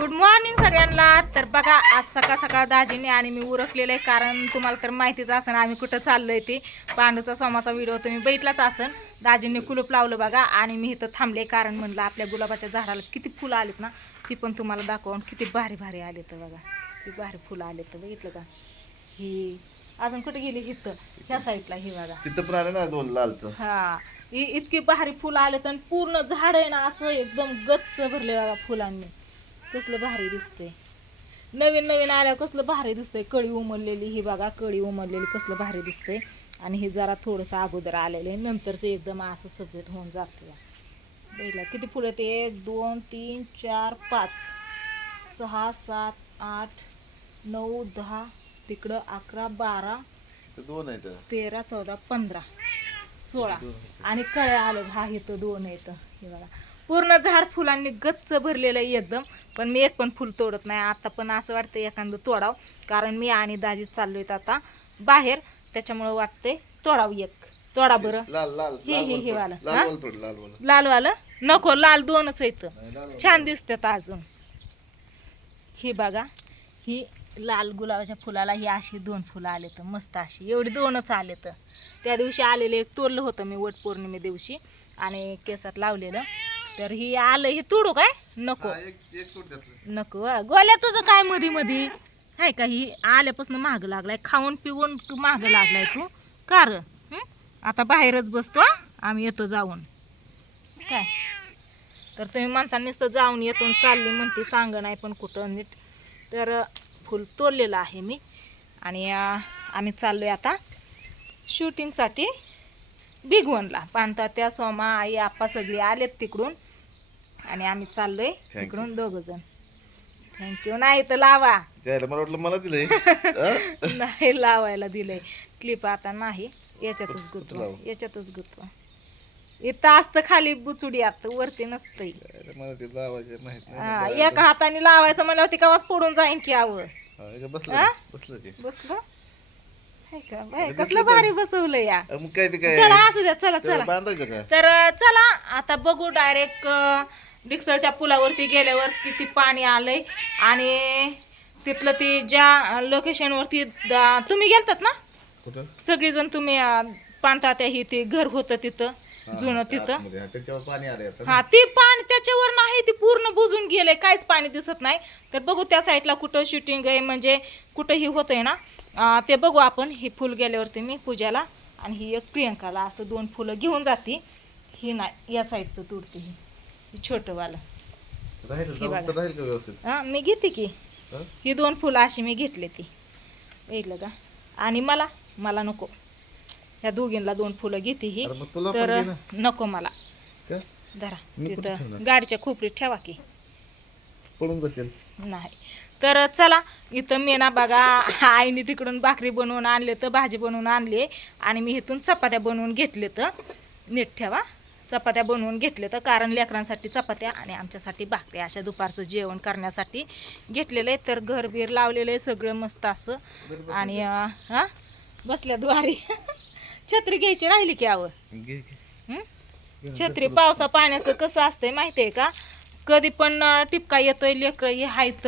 Good morning सगळ्यांना. तर बघा आज सकाळ सकाळ दाजीने आणि मी उरकलेलं आहे, कारण तुम्हाला तर माहितीच असेल आम्ही कुठं चाललोय ते. पांडूचा सोमाचा व्हिडिओ तुम्ही बघितलाच असेल. दाजींनी कुलूप लावलं बघा आणि मी इथं थांबले, कारण म्हणलं आपल्या गुलाबाच्या झाडाला किती फुलं आलीत ना ती पण तुम्हाला दाखवून. किती भारी भारी आले तर बघा, किती भारी फुलं आले तर बघितलं का. ही अजून कुठे गेली? इथं ह्या साईडला ही बघा, तिथं पण आले ना दोन लाल. हा इतकी भारी फुलं आले तर पूर्ण झाड आहे ना असं एकदम गच्च भरले बघा फुलांनी. कसलं भारी दिसतंय, नवीन नवीन आल्यावर कसलं भारी दिसतंय. कळी उमललेली ही बघा, कळी उमललेली कसलं भारी दिसतंय. आणि हे जरा थोडंसं अगोदर आलेलं आहे, नंतरचं एकदम असं सफेद होऊन जातं. पहिला किती फुलं ते 1 2 3 4 5 6 7 8 9 10 तिकडं 11 12 13 14 15 16 आणि कळ्या आलं. हा इथं 2 येतं हे बघा. पूर्ण झाड फुलांनी गच्च भरलेलं आहे एकदम. पण मी एक पण फुल तोडत नाही आता, पण असं वाटतं एखादं तोडाव, कारण मी आणि दाजी चाललोय आता बाहेर, त्याच्यामुळे वाटतंय तोडाव. एक तोडा बरं. हे वाला लाल वालं नको, लाल 2च येतं, छान दिसतात अजून. ही बघा, ही लाल गुलाबाच्या फुलाला ही अशी 2 फुलं आले तर मस्त, अशी एवढी 2च आले तर. त्या दिवशी आलेले एक तोडलं होतं मी वट पौर्णिमे दिवशी आणि केसात लावलेलं. तर ही आलं, हे तोडू काय? नको नको गोल्या, तुझं काय मधी मधी आहे का? ही आल्यापासून महाग लागलाय, खाऊन पिऊन तू महाग लागलाय तू कार. आता बाहेरच बसतो आम्ही, येतो जाऊन काय. तर तुम्ही माणसांनी नुसतं जाऊन येतो चालली म्हणते, सांग नाही पण कुठं नीट. तर फुल तोडलेलं आहे मी आणि आम्ही चाललोय आता शूटिंगसाठी भिगवणला. पांता त्या सोमा आई आप्पा सगळे आलेत तिकडून आणि आम्ही चाललोय तिकडून 2 जण. थँक्यू. नाही तर लावा, मला दिलंय नाही लावायला दिलंय क्लिप. आता नाही, याच्यातच गुतवा, याच्यातच गुतवा. इथं असतं खाली बुचुडी, आता वरती नसतंय. एका हाताने लावायचं म्हणल्यावर ती कवाच पडून जाईन की. आवं बसलं हाय का बाय, कसलं भारी बसवलं या. चला असू द्या, चला चला. तर चला आता बघू डायरेक्ट डिक्सळच्या पुलावरती गेल्यावर किती पाणी आलंय. आणि तिथलं ती ज्या लोकेशनवरती तुम्ही गेलतात ना सगळीजण, तुम्ही पाणतात्या ही ते घर होतं तिथं जुनं, तिथं हा ते पाणी त्याच्यावर नाही, ते पूर्ण बुजून गेलंय, काहीच पाणी दिसत नाही. तर बघू त्या साईडला कुठं शूटिंग आहे, म्हणजे कुठं ही होतंय ना ते बघू आपण. ही फुल गेल्यावरती मी पूजाला आणि ही एक प्रियंकाला असं 2 फुलं घेऊन जाते. ही नाही, या साईडचं तुडते, ही छोटंवालं हे बघा. हां मी घेते की ही 2 फुलं अशी मी घेतले ती, बघितलं का. आणि मला नको, ह्या दोघींना 2 फुलं घेते ही. तर नको मला, धरा तिथं गाडीच्या खोपरीत ठेवा की, पडून जातील नाही. तर चला इथं मी ना बघा, आईने तिकडून भाकरी बनवून आणले तर, भाजी बनवून आणली आणि मी इथून चपात्या बनवून घेतले तर. नीट ठेवा, चपात्या बनवून घेतले तर, कारण लेकरांसाठी चपात्या आणि आमच्यासाठी भाकरी अशा दुपारचं जेवण करण्यासाठी घेतलेलं आहे. तर घरबीर लावलेलं आहे सगळं मस्त असं. आणि हां बसल्या द्वारी छत्री घ्यायची राहिली की. आवं छत्री पावसा पाण्याचं कसं असतंय माहिती आहे का, कधी पण टिपका येतोय, लेकरं हे हायत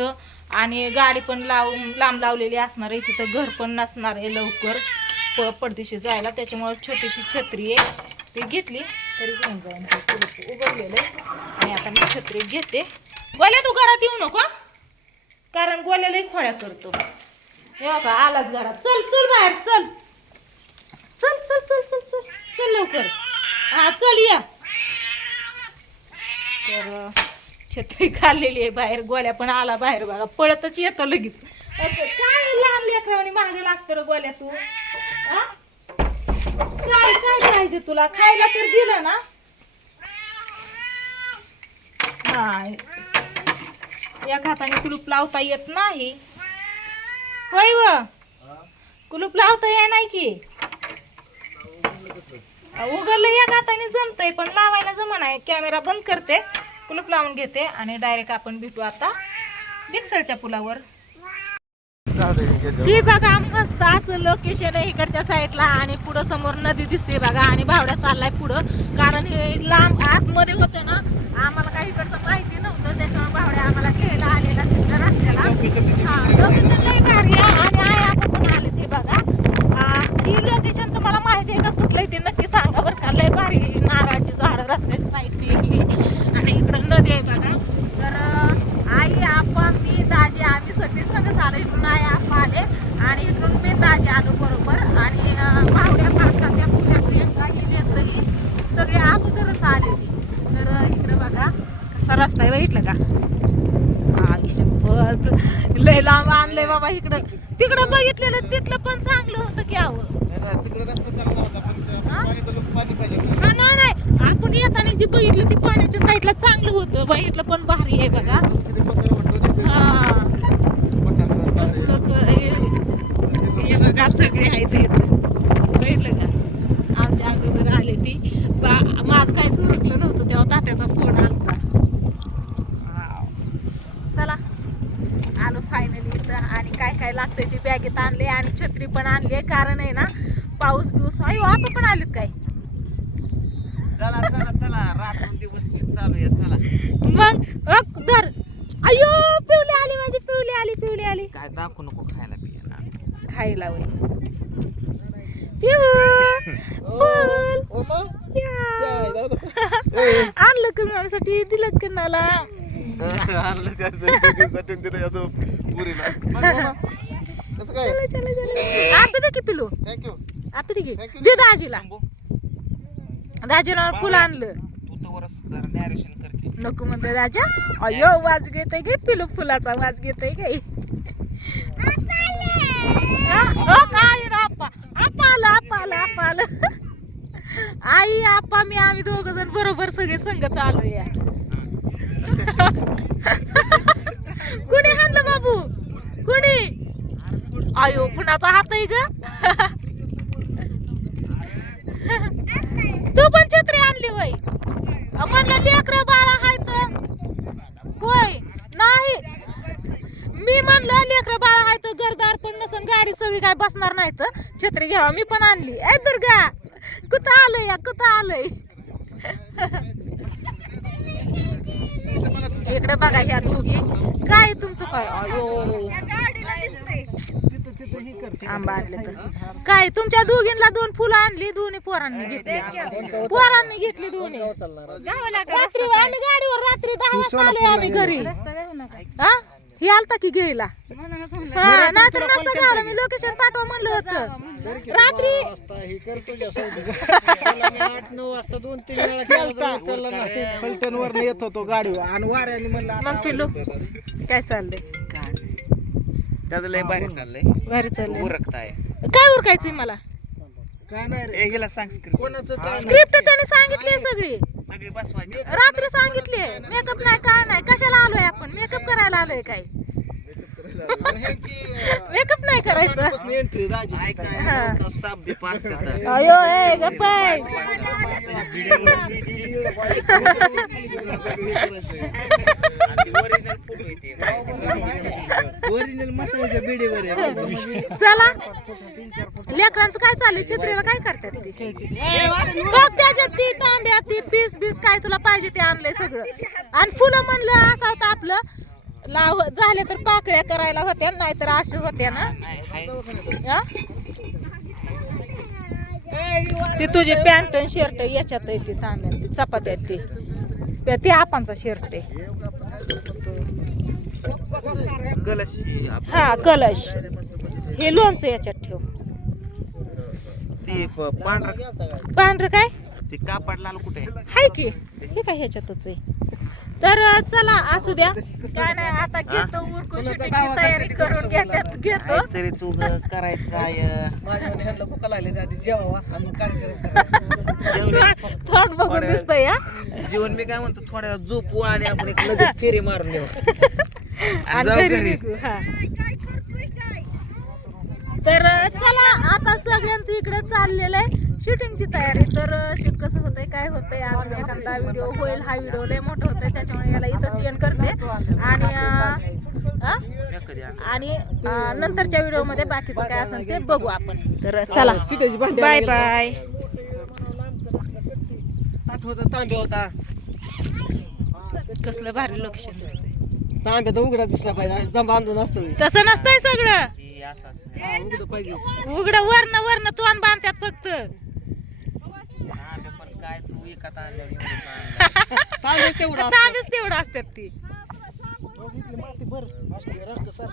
आणि गाडी पण लांब लावलेली असणार आहे, तिथं घर पण नसणार आहे लवकर पडदिशी जायला. त्याच्यामुळे छोटीशी छत्री आहे ती घेतली तरी घेऊन जाईन. उघडलेलं आहे आणि आता मी छत्री घेते. गोल्या तू घरात येऊ नको, कारण गोल्याला एक खोड्या करतो. हे का आलाच घरात. चल चल बाहेर, चल चल चल चल चल चल चल लवकर. हा चल या. तर छत्री काढलेली आहे बाहेर. गोल्या पण आला बाहेर बघा, पळतच येतो लगेच. काय लहान लेकरावानी मागे लागतं रे गोल्या तू. काय काय पाहिजे तुला खायला तर दिलं ना. नाही, एक हाताने कुलूप लावता येत नाही. होय व कुलूप लावता येत नाही की. उघडलं एक हाताने जमतंय, पण लावायला जमन आहे. कॅमेरा बंद करते, कुलूप लावून घेते आणि डायरेक्ट आपण भेटू आता डिक्सळच्या पुलावर. ही बघा मस्त असं लोकेशन आहे इकडच्या साईडला आणि पुढं समोर नदी दिसते बघा. आणि भावड्या चाललाय पुढं, कारण हे लांब आतमध्ये होतं ना, आम्हाला काही इकडचं माहिती नव्हतं, त्याच्यामुळे भावड्या आम्हाला घ्यायला आलेला लय लांब आणलंय बाबा इकडं. तिकडं बघितलेलं तिथलं पण चांगलं होतं की आवं. तिकडे रस्ता चांगला होता पण पाणी तर पाणी पाहिजे. हा नाही आपण येताना जे बघितलं ते पाण्याच्या साईडला चांगलं होतं. बघितलं पण भारी आहे बघा. हा कसलं हे बघा सगळे आहेत इथं. बघितलं का आमच्या अगोदर आले ती माझं काहीच उरकलं नव्हतं तेव्हा तात्याचा फोन आलता. चला आलो फायनली इथं. आणि काय काय लागतंय ते बॅगेत आणले आणि छत्री पण आणली कारण आहे ना पाऊस बिऊस. अयो आपण पण आलेत काय चला चला चला रात्र दिवस चालू आहे चला मग धर. अयो पिवली आली माझी पिवली आली काय दाखवू नको खायला पियाला खायला वय बोल. आणलं कणासाठी दिलं कणाला. आपे दे की पिलू आपे दे की दे दाजीला. दाजीला फुलं आणलं तू तर वरच जरा नॅरेशन कर की नको म्हणते राजा. अयो वाज घेते गे पिलू फुलाचा वाज घेते गे. काय आपा आलं आई आपा मी आम्ही दोघ जण बरोबर सगळे संघ चालू या. कुणी हाणलं बाबू कुणी. आयो कुणाचा हात आहे ग. तू पण छत्री आणली वय म्हणलं लेकरं बाळा हाय तर होय नाही. मी म्हणलं लेकरं बाळा हाय तर घरदार पण नसन गाडी सवी काय बसणार नाही तर छत्री घ्यावा. मी पण आणली. ए दुर्गा कुठं आलंय कुठं आलंय. इकडे बघा ह्या दोघी काय तुमचं काय. अयो आंबा आणले तर काय तुमच्या दोघींना 2 फुलं आणली. दोन्ही पोरांनी घेतली दोन्ही. रात्री आम्ही गाडीवर रात्री 10 वाजता आलोय आम्ही घरी. हा ही आलता की घ्यायला. हा नाहीतर नसतं घ्यायला. मी लोकेशन पाठवा म्हणलं होतं रात्री 8-9 वाजता 2-3 वेळा फलटणवर येत होतो गाडीवर आणि वाऱ्याने म्हणलं मग पिल्लू काय चाललंय. त्याचं लय भारी चाललंय भारी चाललंय. उरकताय काय उरकायचंय मला. काय नाही रे ए गेला सांग स्क्रिप्ट कोणाचं काय स्क्रिप्ट त्याने सांगितली सगळी सगळी बसवायची रात्री सांगितले. मेकअप नाही काय नाही कशाला आलोय आपण. मेकअप करायला आलोय काय. मेकअप नाही करायचं. एंट्री राजी ऐकाय साप बी पास करतात अयो ए गप्पाय. ओरिजिनल फोटो येते ओरिजिनल मात्र बिडीवर आहे. चला लेकरांचं काय चाललंय. छत्रीला काय करतात ती बघ त्याच्यात ती तांब्या ती पीस बीस काय तुला पाहिजे ते आणलंय सगळं. आणि फुलं म्हणलं असं होतं आपलं लाव झाले तर पाकळ्या करायला होत्या नाहीतर अशा होत्या ना. हा? ते तुझे पॅन्ट आणि शर्ट याच्यात आहे ते तांब्यात ती चपात्यात ते आपांचा शर्ट आहे. कलश हा कलश हे लोणचं याच्यात ठेव. ते पांढरं काय ते कापड लाल कुठे हाय की हे काय ह्याच्यातच आहे. तर चला असू द्या काय नाही आता घेतो उरकून शूटिंगची तयारी करून घेतो. तरी चुग करायचं आहे माझ्या भुका लागली आधी जेवावा आणि कार्यक्रम थोड बघून दिसतंय हा. जीवन मी काय म्हणतो थोड्या झोपू आणि आपण एक लगेच फेरी मारून येऊ आणि जाऊ घरी घरी. निघू, हा. तर चला आता सगळ्यांचं इकडे चाललेलं आहे शूटिंगची तयारी. तर शूट कसं होतंय काय होतंय अजून एखादा व्हिडिओ होईल. हा व्हिडिओ लय मोठा होतोय त्याच्यामुळे याला इथंच एंड करते आणि नंतरच्या व्हिडिओमध्ये बाकीचं काय असेल ते बघू आपण. तर चला बाय बाय. तांब्या होता कसलं भारी लोकेशन दिसतंय. तांब्या तर उघडा दिसला पाहिजे जम बांधून असतं तसं नसतंय सगळं उघड पाहिजे. उघड वरण तोंड बांधतात फक्त. पण काय तू एकात आणलं तांब्या तेवढा ताबीच तेवढं असतात ती. माती भर असली रक्त सर